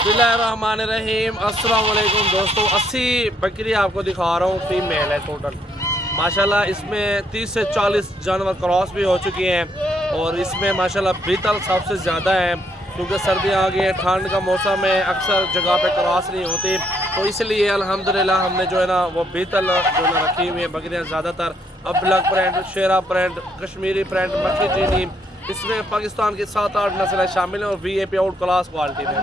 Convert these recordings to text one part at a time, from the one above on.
बिस्मिल्लाहिर्रहमानिर्रहीम। अस्सलाम वालेकुम दोस्तों, 80 बकरी आपको दिखा रहा हूँ, फीमेल है टोटल माशाल्लाह। इसमें 30 से 40 जानवर क्रॉस भी हो चुकी हैं और इसमें माशाल्लाह बीतल सबसे ज़्यादा है क्योंकि सर्दियाँ आ गई हैं, ठंड का मौसम है, अक्सर जगह पे क्रॉस नहीं होती, तो इसलिए अल्हम्दुलिल्लाह हमने जो है ना वो बीतल जो है रखी हुई है बकरियाँ ज़्यादातर। अबलग प्रिंट, शेरा प्रिंट, कश्मीरी प्रिंट, मक्खी चीनी, इसमें पाकिस्तान की 7-8 नस्लें शामिल हैं और VIP आउट क्लास क्वालिटी में।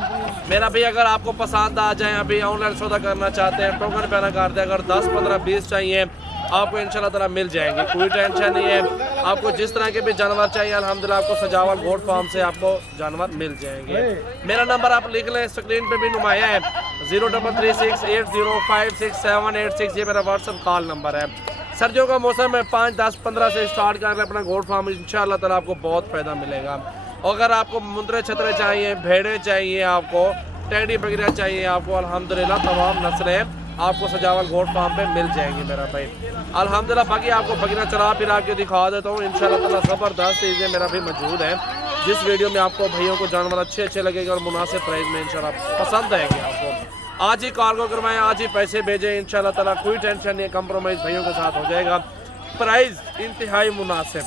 मेरा भी अगर आपको पसंद आ जाए, अभी ऑनलाइन सौदा करना चाहते हैं, टोकन पे ना करते हैं, अगर 10, 15, 20 चाहिए आपको इंशाल्लाह ताला मिल जाएंगे, कोई टेंशन नहीं है। आपको जिस तरह के भी जानवर चाहिए अल्हम्दुलिल्लाह आपको सजावल गोट फार्म से आपको जानवर मिल जाएंगे। मेरा नंबर आप लिख लें, स्क्रीन पे भी नुमाया है 033680567886, ये मेरा व्हाट्सअप कॉल नंबर है। सर्दियों का मौसम है, 5, 10, 15 से स्टार्ट कर अपना गोट फार्म, इंशाल्लाह ताला आपको बहुत फ़ायदा मिलेगा। और अगर आपको मुंदरे छतरे चाहिए, भेड़े चाहिए, आपको टेडी बकरियाँ चाहिए, आपको अल्हम्दुलिल्लाह तमाम नस्लें आपको सजावल गोट फार्म पे मिल जाएंगी मेरा भाई अल्हम्दुलिल्लाह। बाकी आपको बकरियाँ चला फिरा के दिखा देता हूँ इंशाल्लाह ताला। ज़बरदस्त चीज़ें मेरा भी मौजूद है, जिस वीडियो में आपको भाइयों को जानवर अच्छे लगेंगे और मुनासिब प्राइस में इंशाल्लाह पसंद आएंगे। आपको आज ही कार्गो करवाएं, आज ही पैसे भेजें, इंशाल्लाह ताला कोई टेंशन नहीं, कंप्रोमाइज़ भाइयों के साथ हो जाएगा। प्राइस इंतहाई मुनासिब,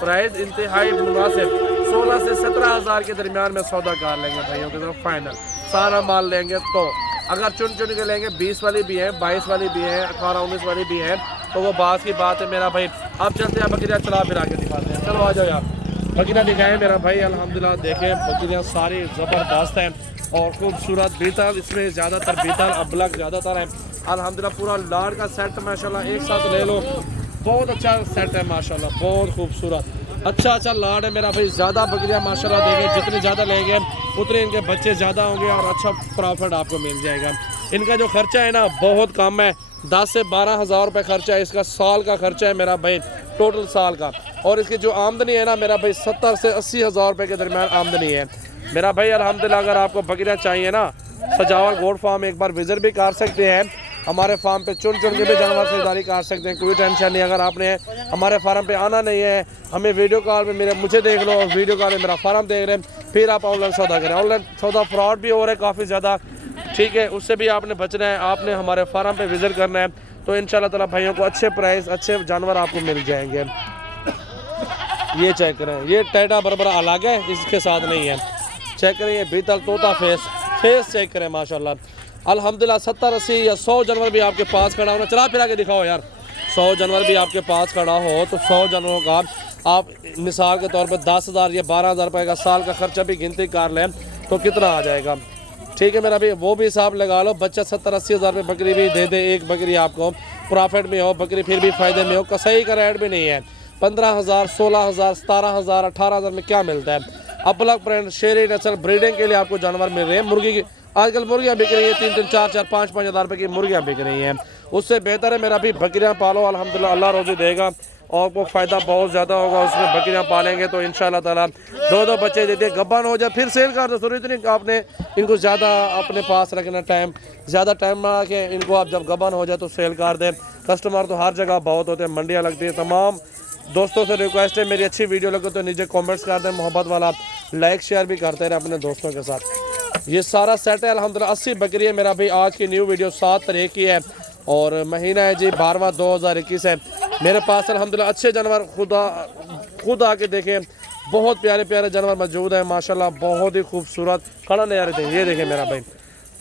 प्राइस इंतहाई मुनासिब, 16 से 17 हज़ार के दरमियान में सौदा कर लेंगे भाइयों की तरफ फाइनल। सारा माल लेंगे तो अगर चुन के लेंगे, 20 वाली भी है, 22 वाली भी है, 18, 19 वाली भी है, तो वो बात की बात है मेरा भाई। अब चलते हैं बकरियाँ चला फिरा के दिखाते हैं, चलो आ जाओ यार, बकरियाँ दिखाएं मेरा भाई। अल्हम्दुलिल्लाह देखें बकरियाँ सारी ज़बरदस्त हैं और खूबसूरत बीतल, इसमें ज़्यादातर बीतल अबलग ज़्यादातर है अल्हम्दुलिल्लाह। पूरा लाड का सेट माशाल्लाह एक साथ ले लो, बहुत अच्छा सेट है माशाल्लाह, बहुत खूबसूरत अच्छा लाड है मेरा भाई। ज़्यादा बकरियाँ माशाल्लाह देखें, जितनी ज़्यादा लेंगे उतने इनके बच्चे ज़्यादा होंगे और अच्छा प्रॉफिट आपको मिल जाएगा। इनका जो खर्चा है ना बहुत कम है, 10 से 12 हज़ार रुपये खर्चा है इसका, साल का खर्चा है मेरा भाई, टोटल साल का। और इसकी जो आमदनी है ना मेरा भाई 70 से 80 हज़ार रुपये के दरमियान आमदनी है मेरा भाई अल्हम्दुलिल्लाह। अगर आपको बकरियाँ चाहिए ना, सजावल गोट फार्म एक बार विजिट भी कर सकते हैं, हमारे फार्म पे चुन के भी जानवर खरीदारी कर सकते हैं, कोई टेंशन नहीं। अगर आपने हमारे फार्म पे आना नहीं है, हमें वीडियो कॉल पे मुझे देख लो, वीडियो कॉल में मेरा फार्म देख रहे हैं, फिर आप ऑनलाइन सौदा करें। ऑनलाइन सौदा फ्रॉड भी हो रहा है काफ़ी ज़्यादा, ठीक है, उससे भी आपने बचना है, आपने हमारे फार्म पे विजिट करना है, तो इंशाल्लाह ताला भाइयों को अच्छे प्राइस, अच्छे जानवर आपको मिल जाएंगे। ये चेक करें, ये टेढ़ा बरबर अलग है, इसके साथ नहीं है, चेक करें, ये बीतल तोता फेस चेक करें माशाल्लाह अल्हम्दुलिल्लाह। 70, 80 या 100 जानवर भी आपके पास खड़ा होना, चला फिरा के दिखाओ यार, 100 जानवर भी आपके पास खड़ा हो तो 100 जानवरों का आप मिसाल के तौर पर 10,000 या 12,000 रुपये का साल का खर्चा भी गिनती कर लें तो कितना आ जाएगा, ठीक है मेरा भाई, वो भी हिसाब लगा लो। बच्चा 70-80 हज़ार रुपये बकरी भी दे दे, एक बकरी आपको प्रॉफिट में हो, बकरी फिर भी फ़ायदे में हो, कसाई का रेट भी नहीं है। 15,000, 16,000, 17,000, 18,000 में क्या मिलता है। अपलग प्रिंट, शेरी नस्ल ब्रीडिंग के लिए आपको जानवर मिल रहे हैं। मुर्गी की आजकल मुर्गियाँ बिक रही है, 3-3, 4-4, 5-5 हज़ार रुपये की मुर्गियाँ बिक रही हैं, उससे बेहतर है मेरा भी बकरियाँ पालो अल्हम्दुलिल्लाह, अल्लाह रोज़ी देगा और आपको फ़ायदा बहुत ज़्यादा होगा उसमें। बकरियाँ पालेंगे तो इंशाल्लाह ताला 2-2 बच्चे देते, गब्बन हो जाए फिर सेल कर दो, जरूरत नहीं आपने इनको ज़्यादा अपने पास रखना, ज़्यादा टाइम ना के इनको आप जब गब्बन हो जाए तो सेल कर दें। कस्टमर तो हर जगह बहुत होते हैं, मंडियाँ लगती है। तमाम दोस्तों से रिक्वेस्ट है, मेरी अच्छी वीडियो लगे तो नीचे कमेंट्स कर दें, मोहब्बत वाला लाइक शेयर भी करते रहे अपने दोस्तों के साथ। ये सारा सेट है अल्हम्दुलिल्लाह, 80 बकरी है मेरा भाई। आज की न्यू वीडियो 7 तारीख की है और महीना है जी 12वां 2021 है। मेरे पास अल्हम्दुलिल्लाह अच्छे जानवर खुद आके देखें, बहुत प्यारे जानवर मौजूद हैं माशाल्लाह, बहुत ही खूबसूरत खड़ा नज़ारे थे। ये देखें मेरा भाई,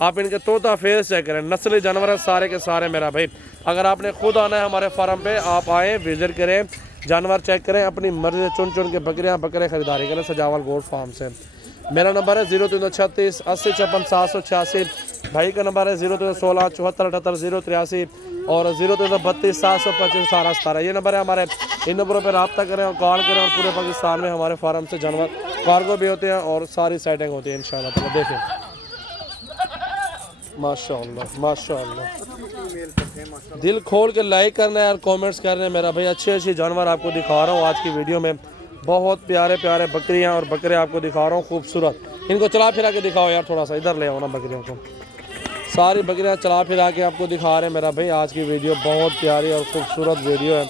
आप इनके तोता फेस चेक करें, नस्ली जानवर है सारे के सारे मेरा भाई। अगर आपने खुद आना है हमारे फार्म पे, आप आएँ, विजिट करें, जानवर चेक करें, अपनी मर्जी से चुन के बकरे खरीदारी करें सजावल गोट फार्म से। मेरा नंबर है 0336 80 56 786, भाई का नंबर है 0316 74 78 083 और 0332 725 17 ये नंबर है हमारे। इन नंबरों पर रब्ता करें और कॉल करें और पूरे पाकिस्तान में हमारे फार्म से जानवर कार्गो भी होते हैं और सारी सेटिंग होती है इंशाल्लाह ताला। देखें माशाल्लाह माशाल्लाह, दिल खोल के लाइक करना है और कमेंट्स करना है मेरा भाई। अच्छे जानवर आपको दिखा रहा हूँ आज की वीडियो में, बहुत प्यारे बकरियाँ और बकरे आपको दिखा रहा हूँ खूबसूरत। इनको चला फिरा के दिखाओ यार, थोड़ा सा इधर ले आओ ना बकरियों को, सारी बकरियाँ चला फिरा के आपको दिखा रहे हैं मेरा भाई। आज की वीडियो बहुत प्यारी और खूबसूरत वीडियो है,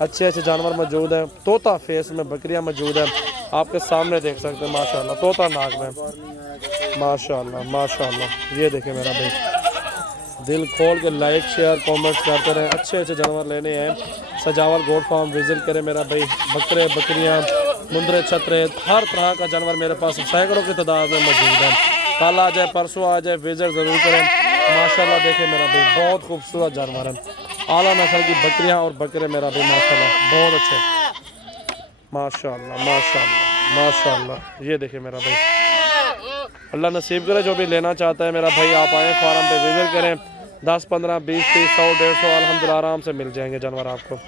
अच्छे जानवर मौजूद हैं, तोता फेस में बकरियाँ मौजूद हैं, आपके सामने देख सकते हैं माशाल्लाह, तोता नाक में माशाल्लाह माशाल्लाह। ये देखें मेरा भाई, दिल खोल के लाइक शेयर कमेंट्स करते रहे। अच्छे अच्छे जानवर लेने हैं, सजावल गोट फार्म विजिट करें मेरा भाई। बकरे बकरियां मुंदरे छतरे हर तरह का जानवर मेरे पास सैकड़ों की तादाद में मौजूद है। कल आ जाए परसों आ जाए, विजिट ज़रूर करें। माशाल्लाह देखें मेरा भाई, बहुत खूबसूरत जानवर है। आला नस्ल की बकरियां और बकरे मेरा भाई माशाल्लाह बहुत अच्छे। माशाल्लाह माशाल्लाह माशाल्लाह। ये देखें मेरा भाई, अल्लाह नसीब करे जो भी लेना चाहता है मेरा भाई, आप आएँ फार्म पे विजिट करें। 10 15 20 30 100 150 अल्हम्दुलिल्लाह आराम से मिल जाएंगे जानवर आपको।